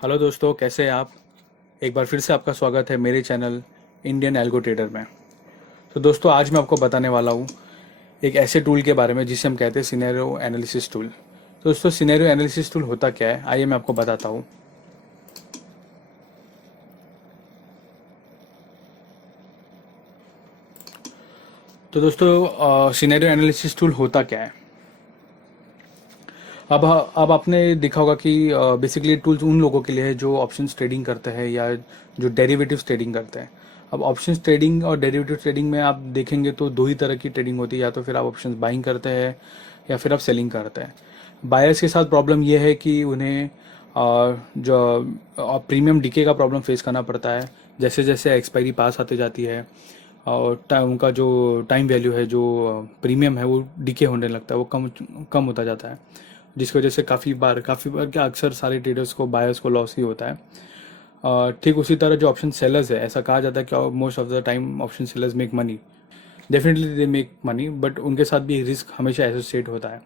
Hello दोस्तों, कैसे हैं आप। एक बार फिर से आपका स्वागत है मेरे चैनल इंडियन एल्गो ट्रेडर में। तो दोस्तों, आज मैं आपको बताने वाला हूँ एक ऐसे टूल के बारे में जिसे हम कहते हैं सिनेरियो एनालिसिस टूल। तो दोस्तों, सिनेरियो एनालिसिस टूल होता क्या है, आइए मैं आपको बताता हूँ। तो दोस्तों, सिनेरियो एनालिसिस टूल होता क्या है। अब आपने देखा होगा कि बेसिकली टूल्स उन लोगों के लिए है जो ऑप्शंस ट्रेडिंग करते हैं या जो डेरिवेटिव्स ट्रेडिंग करते हैं। अब ऑप्शंस ट्रेडिंग और डेरिवेटिव ट्रेडिंग में आप देखेंगे तो दो ही तरह की ट्रेडिंग होती है, या तो फिर आप ऑप्शंस बाइंग करते हैं या फिर आप सेलिंग करते हैं। बायर्स के साथ प्रॉब्लम यह है कि उन्हें जो प्रीमियम डीके का प्रॉब्लम फेस करना पड़ता है। जैसे जैसे एक्सपायरी पास आते जाती है और उनका जो टाइम वैल्यू है, जो प्रीमियम है, वो डीके होने लगता है, वो कम कम होता जाता है, जिसकी वजह से काफ़ी बार क्या अक्सर सारे ट्रेडर्स को, बायर्स को लॉस ही होता है। ठीक उसी तरह जो ऑप्शन सेलर्स है, ऐसा कहा जाता है कि most of the time option sellers make money. Definitely they make money, but उनके साथ भी रिस्क हमेशा एसोसिएट होता है।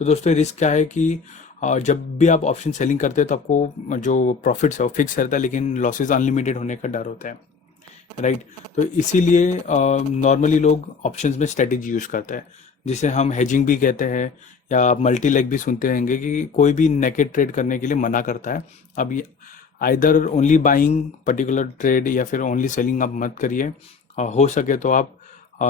तो दोस्तों, ये रिस्क क्या है कि जब भी आप ऑप्शन सेलिंग करते हैं तो आपको जो प्रॉफिट्स है वो फिक्स रहता है, लेकिन लॉसेस अनलिमिटेड होने का डर होता है। राइट। तो इसीलिए नॉर्मली लोग ऑप्शंस में स्ट्रेटेजी यूज़ करते हैं, जिसे हम हेजिंग भी कहते हैं, या आप मल्टी लेग भी सुनते होंगे कि कोई भी नेकेड ट्रेड करने के लिए मना करता है। अब ये either only buying particular trade या फिर ओनली सेलिंग आप मत करिए। हो सके तो आप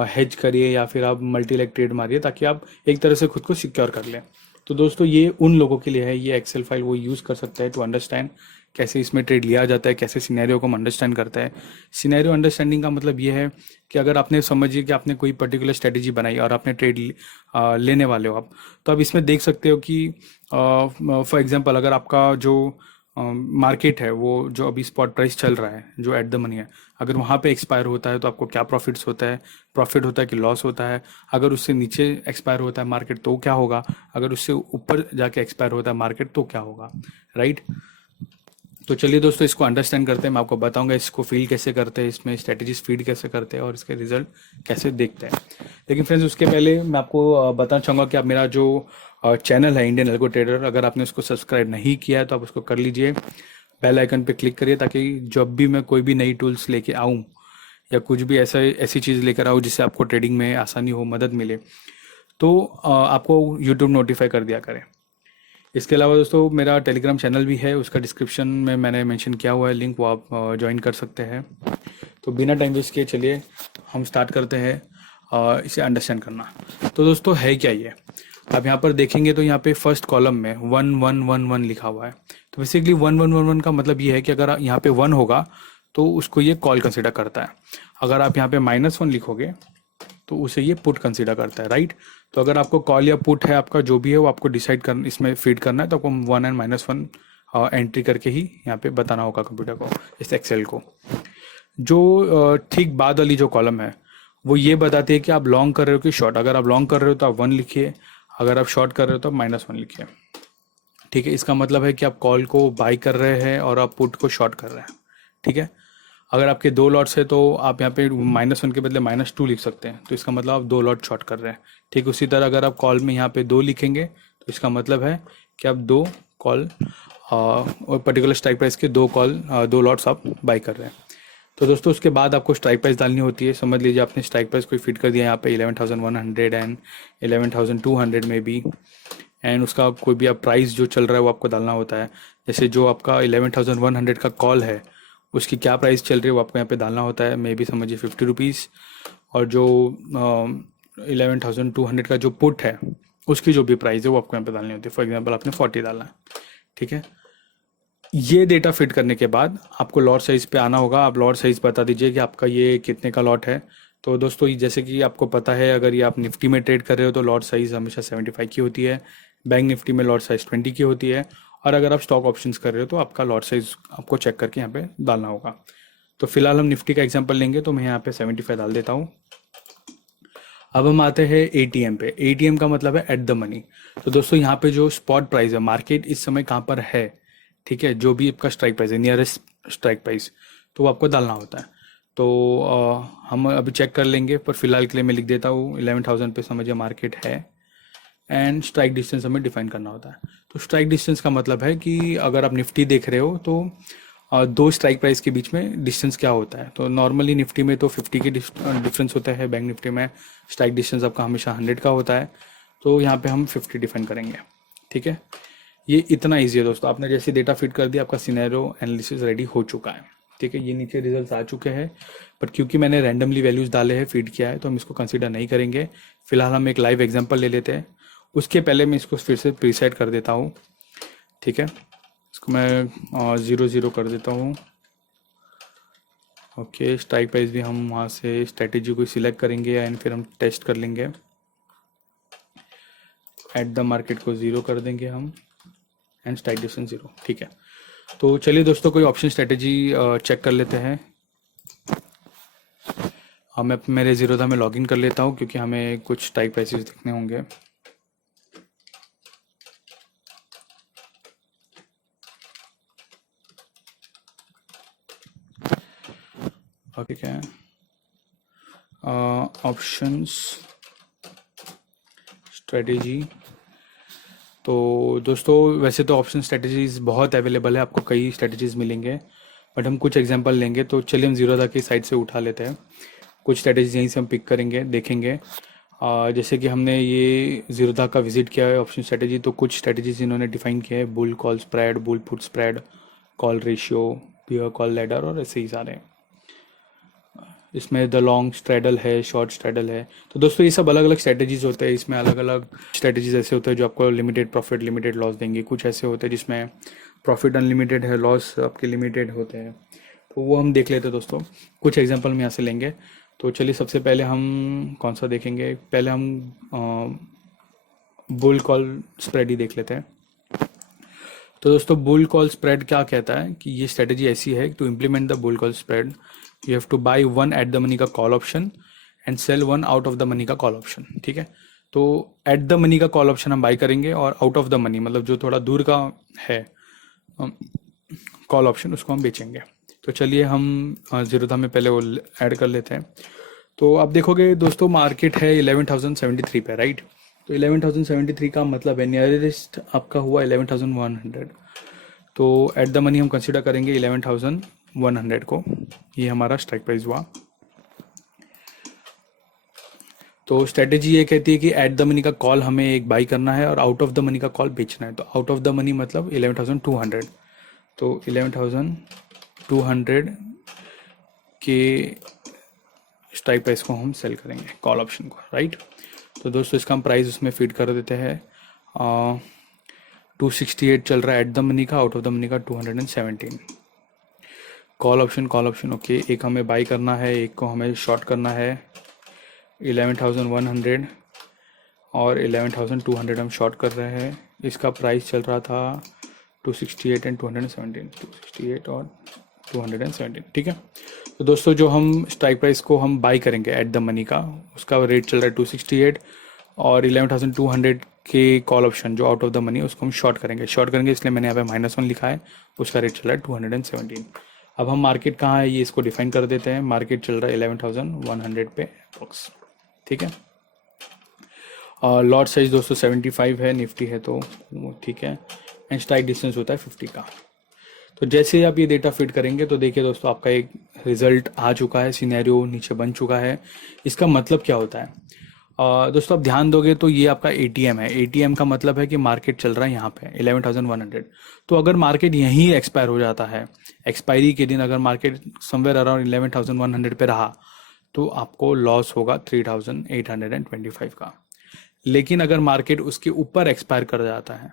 हेज करिए या फिर आप मल्टी लेग ट्रेड मारिए, ताकि आप एक तरह से खुद को सिक्योर कर लें। तो दोस्तों, ये उन लोगों के लिए है, ये एक्सेल फाइल वो यूज़ कर सकते हैं टू अंडरस्टैंड कैसे इसमें ट्रेड लिया जाता है, कैसे सिनेरियो को हम अंडरस्टैंड करते हैं। सिनेरियो अंडरस्टैंडिंग का मतलब ये है कि अगर आपने समझिए कि आपने कोई पर्टिकुलर स्ट्रेटेजी बनाई और आपने ट्रेड लेने वाले हो आप, तो आप इसमें देख सकते हो कि फॉर एग्जांपल अगर आपका जो मार्केट है, वो जो अभी स्पॉट प्राइस चल रहा है, जो एट द मनी है, अगर वहाँ पे एक्सपायर होता है तो आपको क्या प्रॉफिट्स होता है, प्रॉफिट होता है कि लॉस होता है। अगर उससे नीचे एक्सपायर होता है मार्केट तो क्या होगा, अगर उससे ऊपर जाके एक्सपायर होता है मार्केट तो क्या होगा। राइट। तो चलिए दोस्तों, इसको अंडरस्टैंड करते हैं। मैं आपको बताऊंगा इसको फील कैसे करते हैं, इसमें स्ट्रेटजीज फीड कैसे करते हैं और इसके रिजल्ट कैसे देखते हैं। लेकिन फ्रेंड्स, उसके पहले मैं आपको बताना चाहूँगा कि आप मेरा जो चैनल है इंडियन एल्गो ट्रेडर, अगर आपने उसको सब्सक्राइब नहीं किया है तो आप उसको कर लीजिए। बेल आइकन पे क्लिक करिए, ताकि जब भी मैं कोई भी नई टूल्स लेके आऊँ या कुछ भी ऐसी चीज़ लेकर आऊँ जिससे आपको ट्रेडिंग में आसानी हो, मदद मिले, तो आपको यूट्यूब नोटिफाई कर दिया करें। इसके अलावा दोस्तों, मेरा टेलीग्राम चैनल भी है, उसका डिस्क्रिप्शन में मैंने मेंशन किया हुआ है लिंक, वो आप ज्वाइन कर सकते हैं। तो बिना टाइम वेस्ट किए चलिए हम स्टार्ट करते हैं इसे अंडरस्टैंड करना। तो दोस्तों, है क्या ये। आप यहाँ पर देखेंगे तो यहाँ पे फर्स्ट कॉलम में 1111 लिखा हुआ है। तो बेसिकली 1111 का मतलब ये है कि अगर यहाँ पे 1 होगा तो उसको ये कॉल कंसिडर करता है। अगर आप यहाँ पे -1 लिखोगे तो उसे ये पुट कंसीडर करता है। राइट। तो अगर आपको कॉल या पुट है, आपका जो भी है वो आपको डिसाइड करना, इसमें फीड करना है, तो आपको 1 एंड -1 एंट्री करके ही यहाँ पे बताना होगा कंप्यूटर को, इस एक्सेल को। जो ठीक बाद वाली जो कॉलम है वो ये बताती है कि आप लॉन्ग कर रहे हो कि शॉर्ट। अगर आप लॉन्ग कर रहे हो तो आप 1 लिखिए, अगर आप शॉर्ट कर रहे हो तो आप -1 लिखिए। ठीक है। इसका मतलब है कि आप कॉल को बाई कर रहे हैं और आप पुट को शॉर्ट कर रहे हैं। ठीक है। अगर आपके 2 लॉट्स है तो आप यहाँ पे -1 के बदले -2 लिख सकते हैं, तो इसका मतलब आप 2 लॉट शॉर्ट कर रहे हैं। ठीक उसी तरह अगर आप कॉल में यहाँ पे 2 लिखेंगे तो इसका मतलब है कि आप 2 कॉल और पर्टिकुलर स्ट्राइक प्राइस के 2 लॉट्स आप बाई कर रहे हैं। तो दोस्तों, उसके बाद आपको स्ट्राइक प्राइस डालनी होती है। समझ लीजिए आपने स्ट्राइक प्राइस कोई फिट कर दिया यहाँ पे 11,100 एंड 11,200 में भी, एंड उसका कोई भी आप प्राइस जो चल रहा है वो आपको डालना होता है। जैसे जो आपका 11,100 का कॉल है, उसकी क्या प्राइस चल रही है वो आपको यहाँ पे डालना होता है, मे बी समझिए 50 रुपीज़। और जो 11,200 का जो पुट है, उसकी जो भी प्राइस है वो आपको यहाँ पे डालनी होती है। फॉर एग्जांपल आपने 40 डाला है। ठीक है। ये डेटा फिट करने के बाद आपको लॉट साइज़ पे आना होगा। आप लॉट साइज़ बता दीजिए कि आपका ये कितने का लॉट है। तो दोस्तों, जैसे कि आपको पता है, अगर ये आप निफ्टी में ट्रेड कर रहे हो तो लॉट साइज़ हमेशा 75 की होती है। बैंक निफ्टी में लॉट साइज़ 20 की होती है। और अगर आप स्टॉक ऑप्शंस कर रहे हो तो आपका लॉट साइज़ आपको चेक करके यहाँ पे डालना होगा। तो फिलहाल हम निफ्टी का एग्जांपल लेंगे, तो मैं यहाँ पे 75 डाल देता हूँ। अब हम आते हैं एटीएम पे। एटीएम का मतलब है एट द मनी। तो दोस्तों, यहाँ पे जो स्पॉट प्राइस है, मार्केट इस समय कहाँ पर है, ठीक है, जो भी आपका स्ट्राइक प्राइस है, नियरेस्ट स्ट्राइक प्राइस, तो वो आपको डालना होता है। तो हम अभी चेक कर लेंगे, पर फिलहाल के लिए मैं लिख देता हूँ 11,000 पे समझिए मार्केट है। एंड स्ट्राइक डिस्टेंस हमें डिफाइन करना होता है। तो स्ट्राइक डिस्टेंस का मतलब है कि अगर आप निफ्टी देख रहे हो तो दो स्ट्राइक प्राइस के बीच में डिस्टेंस क्या होता है। तो नॉर्मली निफ्टी में तो 50 के डिफरेंस होता है, बैंक निफ्टी में स्ट्राइक डिस्टेंस आपका हमेशा 100 का होता है। तो यहाँ पे हम 50 डिफाइन करेंगे। ठीक है, ये इतना ईजी है दोस्तों। आपने जैसे डेटा फिट कर दिया, आपका सिनेरियो एनालिसिस रेडी हो चुका है। ठीक है, ये नीचे रिजल्ट्स आ चुके हैं, बट क्योंकि मैंने रैंडमली वैल्यूज़ डाले हैं, फीड किया है, तो हम इसको कंसीडर नहीं करेंगे। फिलहाल हम एक लाइव एग्जांपल ले लेते हैं। उसके पहले मैं इसको फिर से प्रीसेट कर देता हूँ। ठीक है, इसको मैं 0 0 कर देता हूँ। ओके, स्ट्राइक प्राइस भी हम वहाँ से स्ट्रेटेजी को सिलेक्ट करेंगे एंड फिर हम टेस्ट कर लेंगे। एट द मार्केट को 0 कर देंगे हम एंड स्ट्राइक डिस्टेंस 0। ठीक है, तो चलिए दोस्तों कोई ऑप्शन स्ट्रेटेजी चेक कर लेते हैं। मैं मेरे जीरोधा में लॉगिन कर लेता हूँ क्योंकि हमें कुछ स्ट्राइक प्राइसेस देखने होंगे। ठीक है, ऑप्शंस स्ट्रेटेजी। तो दोस्तों वैसे तो ऑप्शन स्ट्रेटेजीज बहुत अवेलेबल है, आपको कई स्ट्रेटेजीज मिलेंगे, बट हम कुछ एग्जांपल लेंगे। तो चलिए हम जीरोधा की साइड से उठा लेते हैं, कुछ स्ट्रेटेजीज यहीं से हम पिक करेंगे, देखेंगे। जैसे कि हमने ये जीरोधा का विजिट किया है ऑप्शन स्ट्रेटेजी, तो कुछ स्ट्रेटेजीज इन्होंने डिफाइन किया है, bull call spread, bull put spread, call ratio, bear call ladder और ऐसे ही सारे। इसमें द लॉन्ग स्ट्रेडल है, शॉर्ट स्ट्रेडल है। तो दोस्तों ये सब अलग अलग स्ट्रेटेजीज होते हैं। इसमें अलग अलग स्ट्रेटेजीज ऐसे होते हैं जो आपको लिमिटेड प्रॉफिट लिमिटेड लॉस देंगे। कुछ ऐसे होते हैं जिसमें प्रॉफिट अनलिमिटेड है, लॉस आपके लिमिटेड होते हैं। तो वो हम देख लेते हैं दोस्तों, कुछ एग्जांपल हम यहाँ से लेंगे। तो चलिए सबसे पहले हम कौन सा देखेंगे, पहले हम बुल कॉल स्प्रेड ही देख लेते हैं। तो दोस्तों बुल कॉल स्प्रेड क्या कहता है कि ये स्ट्रेटेजी ऐसी है, to implement the bull call spread you have to buy one at the money का call option and sell one out of the money का कॉल ऑप्शन। ठीक है, तो एट द मनी का कॉल ऑप्शन हम buy करेंगे और out of the money मतलब जो थोड़ा दूर का है कॉल ऑप्शन, उसको हम बेचेंगे। तो चलिए हम जीरोधा में पहले वो ऐड कर लेते हैं। तो आप देखोगे दोस्तों मार्केट है 11,073 पे, राइट। तो 11,073 का मतलब है नियरेस्ट आपका हुआ 11,100। तो एट द मनी हम कंसिडर करेंगे 11,100 को, ये हमारा स्ट्राइक प्राइस हुआ। तो स्ट्रेटेजी ये कहती है कि एट द मनी का कॉल हमें एक बाई करना है और आउट ऑफ द मनी का कॉल बेचना है। तो आउट ऑफ द मनी मतलब 11,200। तो 11,200 के स्ट्राइक प्राइस को हम सेल करेंगे, कॉल ऑप्शन को, राइट। तो दोस्तों इसका हम प्राइस उसमें फीड कर देते हैं। 268 चल रहा है एट द मनी का, आउट ऑफ द मनी का 217। कॉल ऑप्शन ओके, एक हमें बाई करना है, एक को हमें शॉर्ट करना है। 11,100 और 11,200 हम शॉर्ट कर रहे हैं। इसका प्राइस चल रहा था 268 एंड 217, 268 और 217। ठीक है, तो दोस्तों जो हम स्ट्राइक प्राइस को हम बाई करेंगे एट द मनी का, उसका रेट चल रहा है 268 और 11,200 के कॉल ऑप्शन जो आउट ऑफ द मनी उसको हम शॉर्ट करेंगे इसलिए मैंने यहाँ पे -1 लिखा है। उसका रेट चल रहा है 217। अब हम मार्केट कहाँ है ये इसको डिफाइन कर देते हैं। मार्केट चल रहा है 11,100 पे अप्रोक्स। ठीक है, लॉट साइज दोस्तों 75 है, निफ्टी है तो ठीक है, एंड स्ट्राइक डिस्टेंस होता है 50 का। तो जैसे ही आप ये डेटा फिट करेंगे तो देखिए दोस्तों आपका एक रिजल्ट आ चुका है, सिनेरियो नीचे बन चुका है। इसका मतलब क्या होता है दोस्तों, आप ध्यान दोगे तो ये आपका एटीएम है। एटीएम का मतलब है कि मार्केट चल रहा है यहाँ पे 11,100। तो अगर मार्केट यहीं एक्सपायर हो जाता है, एक्सपायरी के दिन अगर मार्केट समवेयर अराउंड 11,100 पे रहा तो आपको लॉस होगा 3,825 का। लेकिन अगर मार्केट उसके ऊपर एक्सपायर कर जाता है,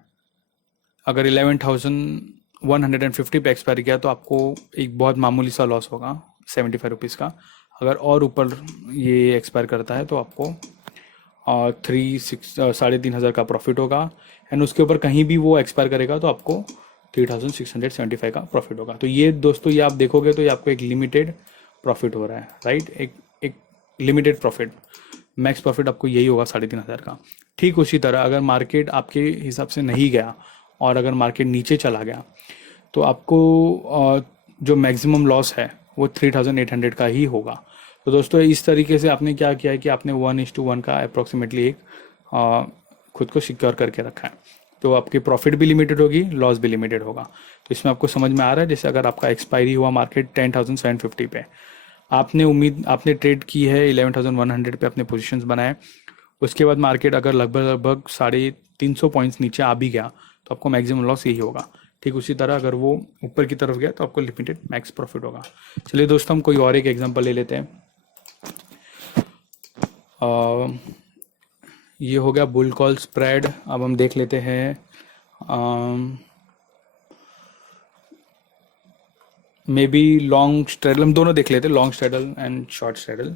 अगर 11,150 पे एक्सपायर किया तो आपको एक बहुत मामूली सा लॉस होगा 75 रुपीज़ का। अगर और ऊपर ये एक्सपायर करता है तो आपको 3,500 का प्रॉफिट होगा, एंड उसके ऊपर कहीं भी वो एक्सपायर करेगा तो आपको 3,675 का प्रॉफिट होगा। तो ये दोस्तों ये आप देखोगे तो ये आपको एक लिमिटेड प्रॉफिट हो रहा है, राइट। एक लिमिटेड प्रॉफिट, मैक्स प्रॉफिट आपको यही होगा 3,500 का। ठीक उसी तरह अगर मार्केट आपके हिसाब से नहीं गया और अगर मार्केट नीचे चला गया तो आपको जो मैक्सिमम लॉस है वो 3,800 का ही होगा। तो दोस्तों इस तरीके से आपने क्या किया है कि आपने 1:1 का अप्रोक्सीमेटली एक खुद को सिक्योर करके रखा है। तो आपकी प्रॉफिट भी लिमिटेड होगी, लॉस भी लिमिटेड होगा। तो इसमें आपको समझ में आ रहा है, जैसे अगर आपका एक्सपायरी हुआ मार्केट 10,750 पे, आपने ट्रेड की है 11,100 पे, अपने पोजीशंस बनाए, उसके बाद मार्केट अगर लगभग लगभग 350 पॉइंट्स नीचे आ भी गया तो आपको मैक्सिमम लॉस यही होगा। ठीक उसी तरह अगर वो ऊपर की तरफ गया तो आपको लिमिटेड मैक्स प्रॉफिट होगा। चलिए दोस्तों, हम कोई और एक एग्जांपल ले लेते हैं। ये हो गया बुल कॉल स्प्रेड। अब हम देख लेते हैं मे बी लॉन्ग स्ट्रेडल, हम दोनों देख लेते हैं, long straddle and short straddle.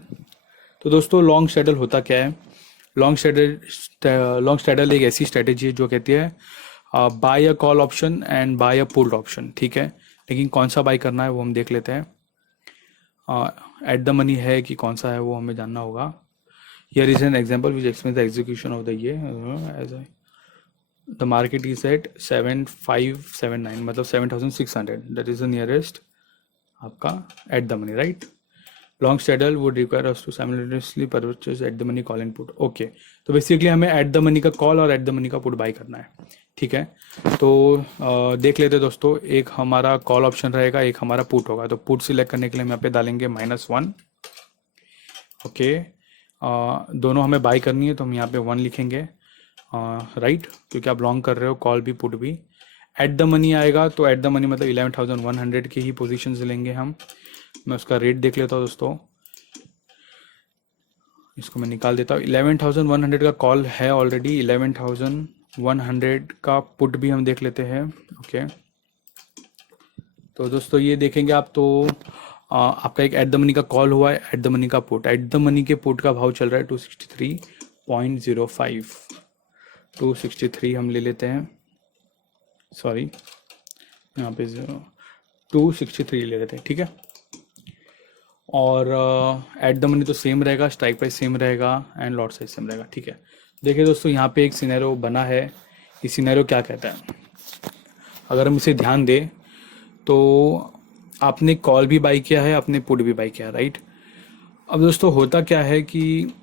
तो दोस्तों लॉन्ग स्ट्रेडल होता क्या है? लॉन्ग स्ट्रेडल एक ऐसी स्ट्रेटेजी है जो कहती है buy a call option and buy a put option. ठीक है, लेकिन कौन सा बाय करना है वो हम देख लेते हैं। एट द मनी है कि कौन सा है वो हमें जानना होगा। Here is an example which explains the execution of the as the market is at 7579, मतलब 7600, दैट इज द नियरेस्ट आपका at the money, right. Long straddle would require us to simultaneously purchase at the money call and put. Okay, तो basically हमें at the money का call और at the money का put buy करना है। ठीक है, तो देख लेते हैं दोस्तों। एक हमारा कॉल ऑप्शन रहेगा, एक हमारा पुट होगा। तो पुट सिलेक्ट करने के लिए हम यहाँ पे डालेंगे -1। ओके, दोनों हमें बाय करनी है तो हम यहाँ पे 1 लिखेंगे, राइट, क्योंकि आप लॉन्ग कर रहे हो, कॉल भी पुट भी। एट द मनी आएगा तो एट द मनी मतलब 11,100 की ही पोजीशंस लेंगे हम। मैं उसका रेट देख लेता हूँ दोस्तों, इसको मैं निकाल देता हूँ। 11,100 का कॉल है ऑलरेडी, 11,100 का पुट भी हम देख लेते हैं। ओके, तो दोस्तों ये देखेंगे आप, तो आपका एक एट द मनी का कॉल हुआ है, एट द मनी का पुट। एट द मनी के पुट का भाव चल रहा है 263.05, 263 हम ले लेते हैं, सॉरी यहाँ पे 263 ले लेते हैं। ठीक है, और एट द मनी तो सेम रहेगा, स्ट्राइक प्राइस सेम रहेगा एंड लॉट साइज सेम रहेगा। ठीक है, देखिए दोस्तों, यहाँ पे एक सिनेरियो बना है। ये सिनेरियो क्या कहता है, अगर हम इसे ध्यान दें तो आपने कॉल भी बाई किया है, आपने पुट भी बाई किया है, राइट। अब दोस्तों होता क्या है कि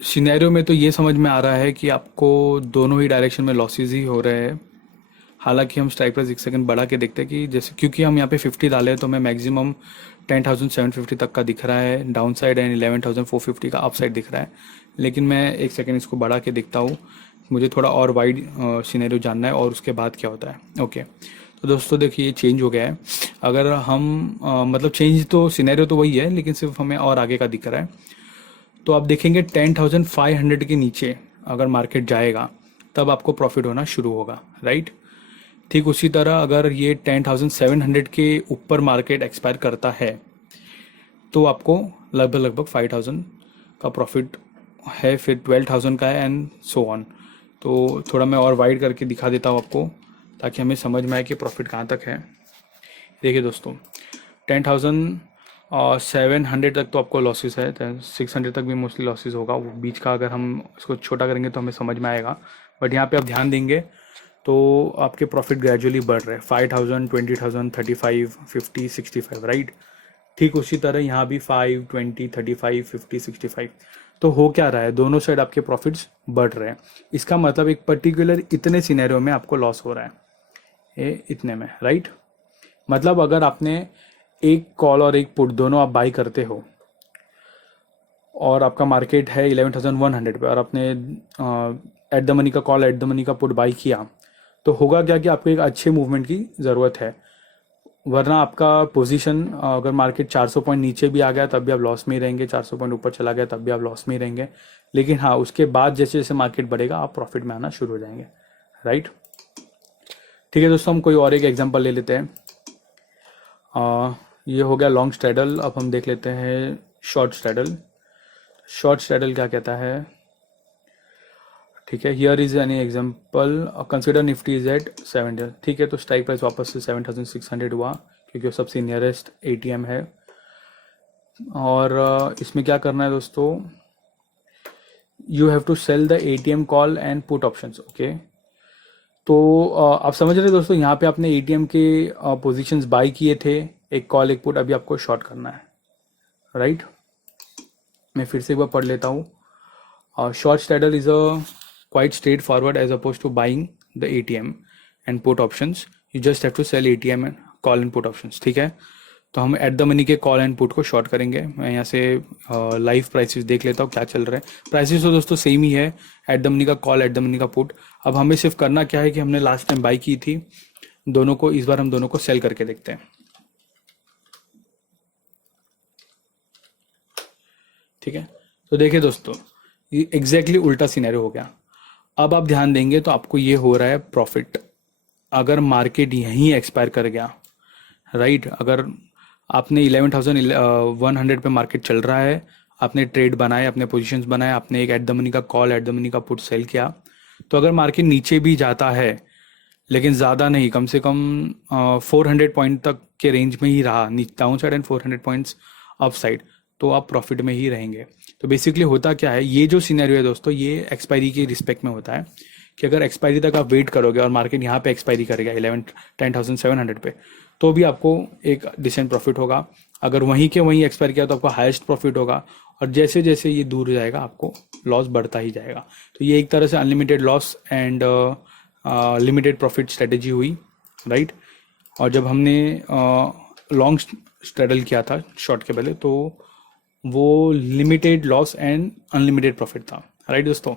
सिनेरियो में तो ये समझ में आ रहा है कि आपको दोनों ही डायरेक्शन में लॉसेस ही हो रहे हैं। हालांकि हम स्ट्राइक प्राइस एक सेकंड बढ़ा के देखते हैं कि जैसे, क्योंकि हम यहाँ पे 50 डाले हैं तो हमें मैक्सिमम 10,750 तक का दिख रहा है डाउन साइड एंड 11,450 का अप साइड दिख रहा है। लेकिन मैं एक सेकंड इसको बढ़ा के देखता हूँ, मुझे थोड़ा और वाइड सिनेरियो जानना है और उसके बाद क्या होता है। ओके, तो दोस्तों देखिए ये चेंज हो गया है। अगर हम मतलब चेंज तो सिनेरियो तो वही है, लेकिन सिर्फ हमें और आगे का दिख रहा है। तो आप देखेंगे 10,500 के नीचे अगर मार्केट जाएगा तब आपको प्रॉफिट होना शुरू होगा, राइट। ठीक उसी तरह अगर ये 10,700 के ऊपर मार्केट एक्सपायर करता है तो आपको लगभग 5,000 का प्रॉफिट है, फिर 12,000 का है एंड सो ऑन। तो थोड़ा मैं और वाइड करके दिखा देता हूँ आपको, ताकि हमें समझ में आए कि प्रॉफिट कहाँ तक है। देखिए दोस्तों, 10,700 तक तो आपको लॉसेस है, 600 तक भी मोस्टली लॉसेस होगा। वो बीच का अगर हम इसको छोटा करेंगे तो हमें समझ में आएगा। बट यहाँ पे आप ध्यान देंगे तो आपके प्रॉफिट ग्रेजुअली बढ़ रहे हैं, 5,000, 20,000, 35, 50, 65, राइट। ठीक उसी तरह यहाँ भी 5, 20, 35, 50, 65। तो हो क्या रहा है, दोनों साइड आपके प्रॉफिट्स बढ़ रहे हैं। इसका मतलब एक पर्टिकुलर इतने सिनेरियो में आपको लॉस हो रहा है, ये इतने में, राइट। मतलब अगर आपने एक कॉल और एक पुट दोनों आप बाई करते हो और आपका मार्केट है 11,100 पे और आपने एट द मनी का कॉल, एट द मनी का पुट बाई किया, तो होगा क्या कि आपको एक अच्छे मूवमेंट की ज़रूरत है। वरना आपका पोजीशन अगर मार्केट 400 पॉइंट नीचे भी आ गया तब भी आप लॉस में ही रहेंगे, 400 पॉइंट ऊपर चला गया तब भी आप लॉस में ही रहेंगे। लेकिन हाँ, उसके बाद जैसे जैसे मार्केट बढ़ेगा आप प्रॉफिट में आना शुरू हो जाएंगे, राइट। ठीक है दोस्तों, हम कोई और एक एग्जांपल ले लेते हैं। ये हो गया लॉन्ग स्ट्रेडल। अब हम देख लेते हैं शॉर्ट स्ट्रेडल। शॉर्ट स्ट्रेडल क्या कहता है, ठीक है। Here is any example, consider Nifty is at 7। ठीक है, तो स्ट्राइक प्राइस वापस से 7,600 हुआ क्योंकि वो सबसे नियरेस्ट एटीएम है। और इसमें क्या करना है दोस्तों, you have to sell the ATM call and put options. Okay, तो आप समझ रहे हैं दोस्तों, यहाँ पे आपने एटीएम के पोजीशंस बाई किए थे, एक कॉल एक पुट, अभी आपको शॉर्ट करना है, राइट। मैं फिर से एक बार पढ़ लेता हूँ। Short straddle is a quite straightforward as opposed to buying the ATM and put options. You just have to sell ATM and call and put options. ठीक है, तो हम एट द मनी के कॉल एंड पुट को short करेंगे. मैं यहाँ से लाइव प्राइसेस देख लेता हूँ क्या चल रहा है. प्राइसेस तो दोस्तों सेम ही है, एट द मनी का कॉल, एट द मनी का पुट. अब हमें सिर्फ करना क्या है कि हमने लास्ट टाइम बाई की थी दोनों को, इस बार हम दोनों को सेल करके देखते हैं. ठीक है, तो देखिए दोस्तों, ये एग्जैक्टली उल्टा सिनेरियो हो गया. अब आप ध्यान देंगे तो आपको ये हो रहा है प्रॉफिट. अगर मार्केट यहीं एक्सपायर कर गया, राइट, अगर आपने 11,100 पे मार्केट चल रहा है, आपने ट्रेड बनाए, अपने पोजीशंस बनाए, आपने एक एट द मनी का कॉल, एट द मनी का पुट सेल किया, तो अगर मार्केट नीचे भी जाता है लेकिन ज़्यादा नहीं, कम से कम 400 पॉइंट तक के रेंज में ही रहा, down side and 400 points up side, तो आप प्रॉफिट में ही रहेंगे. तो बेसिकली होता क्या है, ये जो सिनेरियो है दोस्तों, ये एक्सपायरी के रिस्पेक्ट में होता है कि अगर एक्सपायरी तक आप वेट करोगे और मार्केट यहाँ पे एक्सपायरी करेगा 10,700 पे, तो भी आपको एक डिसेंट प्रॉफिट होगा. अगर वहीं के वहीं एक्सपायर किया तो आपको हाईएस्ट प्रॉफिट होगा, और जैसे जैसे ये दूर जाएगा आपको लॉस बढ़ता ही जाएगा. तो ये एक तरह से unlimited loss and limited profit strategy हुई, राइट. और जब हमने लॉन्ग स्ट्रेडल किया था शॉर्ट के पहले, तो वो limited loss and unlimited profit था, राइट दोस्तों.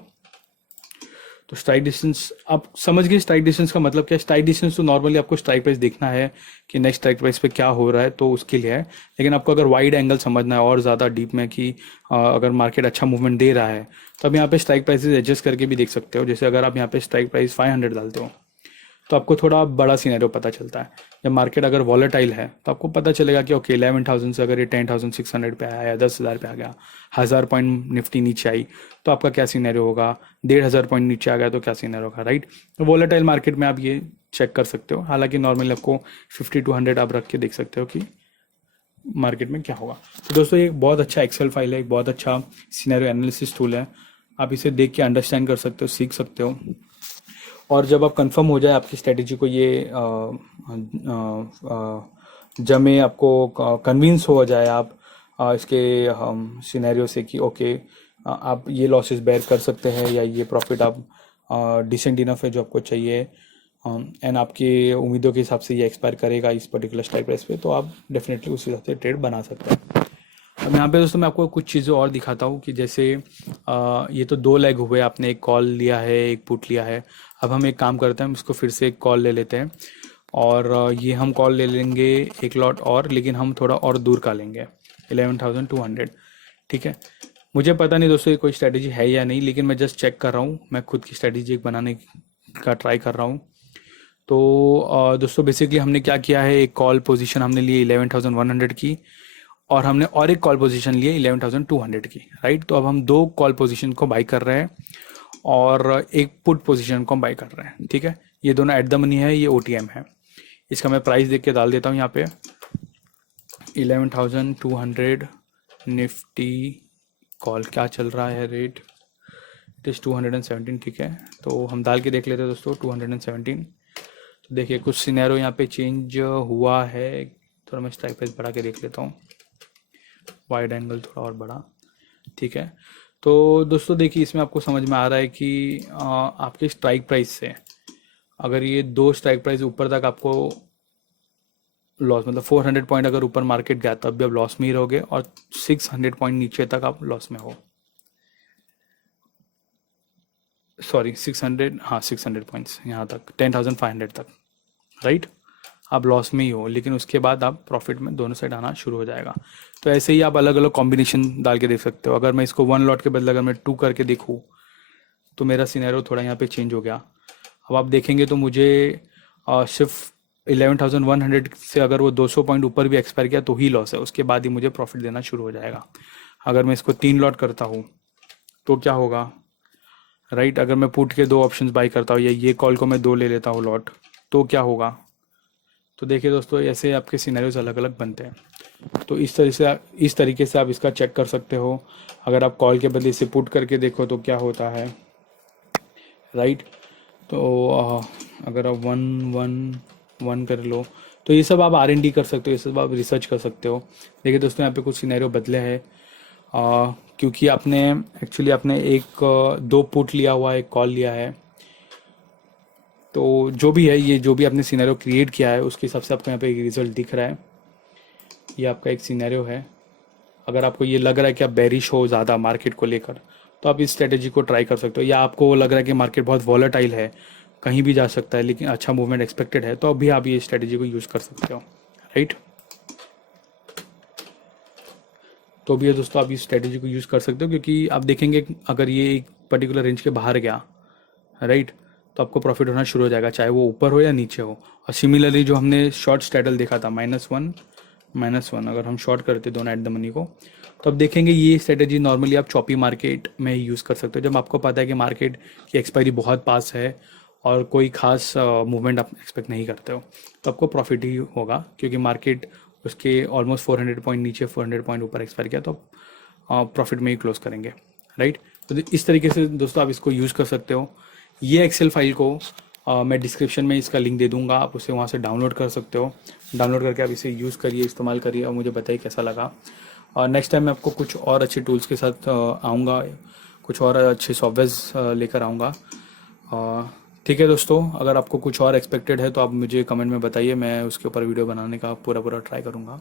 तो स्ट्राइक डिस्टेंस आप समझ गए. स्ट्राइक डिस्टेंस का मतलब क्या है? स्ट्राइक डिस्टेंस तो नॉर्मली आपको स्ट्राइक प्राइस देखना है कि नेक्स्ट स्ट्राइक प्राइस पे क्या हो रहा है, तो उसके लिए है. लेकिन आपको अगर वाइड एंगल समझना है और ज़्यादा डीप में कि अगर मार्केट अच्छा मूवमेंट दे रहा है, तो आप यहाँ पे स्ट्राइक प्राइसेस एडजस्ट करके भी देख सकते हो. जैसे अगर आप यहाँ पे स्ट्राइक प्राइस 500 डालते हो तो आपको थोड़ा बड़ा सिनेरियो पता चलता है. जब मार्केट अगर वॉलेटाइल है तो आपको पता चलेगा कि ओके 11,000 से अगर ये 10,600 पे आया या 10,000 पे आ गया, 1,000 पॉइंट निफ्टी नीचे आई तो आपका क्या सिनेरियो होगा, 1,500 पॉइंट नीचे आ गया तो क्या सिनेरियो होगा, राइट. तो वॉलेटाइल मार्केट में आप ये चेक कर सकते हो. हालांकि नॉर्मली आपको 50 to 100 आप रख के देख सकते हो कि मार्केट में क्या होगा. तो दोस्तों, ये एक बहुत अच्छा एक्सेल फाइल है, एक बहुत अच्छा सिनेरियो एनालिसिस टूल है. आप इसे देख के अंडरस्टैंड कर सकते हो, सीख सकते हो. और जब आप कंफर्म हो जाए आपकी स्ट्रेटेजी को, ये जमे, आपको कन्विंस हो जाए आप इसके सिनेरियो से कि ओके आप ये लॉसेस बेयर कर सकते हैं या ये प्रॉफिट आप डिसेंट इनफ है जो आपको चाहिए, एंड आपकी उम्मीदों के हिसाब से ये एक्सपायर करेगा इस पर्टिकुलर स्ट्राइक प्राइस पे, तो आप डेफिनेटली उस हिसाब से ट्रेड बना सकते हैं. अब यहाँ पे दोस्तों मैं आपको कुछ चीज़ें और दिखाता हूँ कि जैसे ये तो 2 लेग हुए, आपने एक कॉल लिया है, एक पुट लिया है. अब हम एक काम करते हैं, हम इसको फिर से एक कॉल ले लेते हैं, और ये हम कॉल ले लेंगे एक लॉट और, लेकिन हम थोड़ा और दूर का लेंगे 11,200. ठीक है, मुझे पता नहीं दोस्तों ये कोई स्ट्रैटेजी है या नहीं, लेकिन मैं जस्ट चेक कर रहा हूँ, मैं खुद की स्ट्रैटेजी एक बनाने का ट्राई कर रहा हूँ. तो दोस्तों बेसिकली हमने क्या किया है, एक कॉल पोजीशन हमने ली 11,100 की, और हमने और एक कॉल पोजीशन लिए 11,200 की, राइट. तो अब हम 2 कॉल पोजीशन को बाई कर रहे हैं और एक पुट पोजीशन को बाई कर रहे हैं. ठीक है, ये दोनों एट द मनी है, ये OTM है. इसका मैं प्राइस देख के डाल देता हूँ यहाँ पे. 11,200 निफ्टी कॉल क्या चल रहा है रेट, इट इज़ 217. ठीक है, तो हम डाल के देख लेते हैं दोस्तों 217. तो देखिए कुछ सिनेरियो यहाँ पे चेंज हुआ है. थोड़ा मैं स्ट्राइक प्राइस बढ़ा के देख लेता हूँ, वाइड एंगल थोड़ा और बड़ा. ठीक है, तो दोस्तों देखिए इसमें आपको समझ में आ रहा है कि आपके स्ट्राइक प्राइस से अगर ये 2 स्ट्राइक प्राइस ऊपर तक आपको लॉस, मतलब 400 पॉइंट अगर ऊपर मार्केट गया तब भी आप लॉस में ही रहोगे, और 600 पॉइंट नीचे तक आप लॉस में हो. सॉरी 600, हाँ 600 पॉइंट्स यहाँ तक 10,500 तक, राइट, आप लॉस में ही हो, लेकिन उसके बाद आप प्रॉफिट में दोनों साइड आना शुरू हो जाएगा. तो ऐसे ही आप अलग अलग कॉम्बिनेशन डाल के देख सकते हो. अगर मैं इसको 1 लॉट के बदले अगर मैं 2 करके देखूँ तो मेरा सिनेरियो थोड़ा यहाँ पे चेंज हो गया. अब आप देखेंगे तो मुझे सिर्फ 11,100 से अगर वो 200 पॉइंट ऊपर भी एक्सपायर किया तो ही लॉस है, उसके बाद ही मुझे प्रॉफिट देना शुरू हो जाएगा. अगर मैं इसको 3 लॉट करता हूँ तो क्या होगा, राइट. अगर मैं पुट के 2 ऑप्शंस बाई करता हूँ या ये कॉल को मैं 2 ले लेता हूँ लॉट, तो क्या होगा. तो देखिए दोस्तों, ऐसे आपके सिनेरियोज अलग अलग बनते हैं. तो इस तरीके से आप इसका चेक कर सकते हो. अगर आप कॉल के बदले इसे पुट करके देखो तो क्या होता है, राइट. तो अगर आप 1 कर लो तो ये सब आप R&D कर सकते हो, ये सब आप रिसर्च कर सकते हो. देखिए दोस्तों, यहाँ पे कुछ सिनेरियो बदले हैं. क्योंकि आपने एक दो पुट लिया हुआ है, एक कॉल लिया है। तो जो भी है, ये जो भी आपने सिनेरियो क्रिएट किया है उसके हिसाब से आपको यहाँ पे रिजल्ट दिख रहा है। ये आपका एक सिनेरियो है। अगर आपको ये लग रहा है कि आप बेरिश हो ज़्यादा मार्केट को लेकर, तो आप इस स्ट्रेटेजी को ट्राई कर सकते हो। या आपको लग रहा है कि मार्केट बहुत वॉलेटाइल है, कहीं भी जा सकता है, लेकिन अच्छा मूवमेंट एक्सपेक्टेड है, तो अभी आप ये स्ट्रेटेजी को यूज़ कर सकते हो, राइट। तो भी है दोस्तों, आप इस स्ट्रेटेजी को यूज़ कर सकते हो, क्योंकि आप देखेंगे अगर ये एक पर्टिकुलर रेंज के बाहर गया, राइट, तो आपको प्रॉफिट होना शुरू हो जाएगा, चाहे वो ऊपर हो या नीचे हो। और सिमिलरली जो हमने शॉर्ट स्ट्रैडल देखा था -1, अगर हम शॉर्ट करते दोनों एट द मनी को, तो अब देखेंगे ये स्ट्रेटेजी नॉर्मली आप चॉपी मार्केट में ही यूज़ कर सकते हो, जब आपको पता है कि मार्केट की एक्सपायरी बहुत पास है और कोई खास मूवमेंट आप एक्सपेक्ट नहीं करते हो, तो आपको प्रॉफिट ही होगा, क्योंकि मार्केट उसके ऑलमोस्ट 400 पॉइंट नीचे 400 पॉइंट ऊपर एक्सपायर किया, तो आप प्रॉफिट में ही क्लोज करेंगे, राइट। तो इस तरीके से दोस्तों आप इसको यूज़ कर सकते हो। ये एक्सेल फाइल को मैं डिस्क्रिप्शन में इसका लिंक दे दूंगा, आप उसे वहाँ से डाउनलोड कर सकते हो। डाउनलोड करके आप इसे यूज़ करिए, इस्तेमाल करिए और मुझे बताइए कैसा लगा। और नेक्स्ट टाइम मैं आपको कुछ और अच्छे टूल्स के साथ आऊँगा, कुछ और अच्छे सॉफ्टवेयर्स लेकर आऊँगा। ठीक है दोस्तों, अगर आपको कुछ और एक्सपेक्टेड है तो आप मुझे कमेंट में बताइए, मैं उसके ऊपर वीडियो बनाने का पूरा ट्राई करूँगा।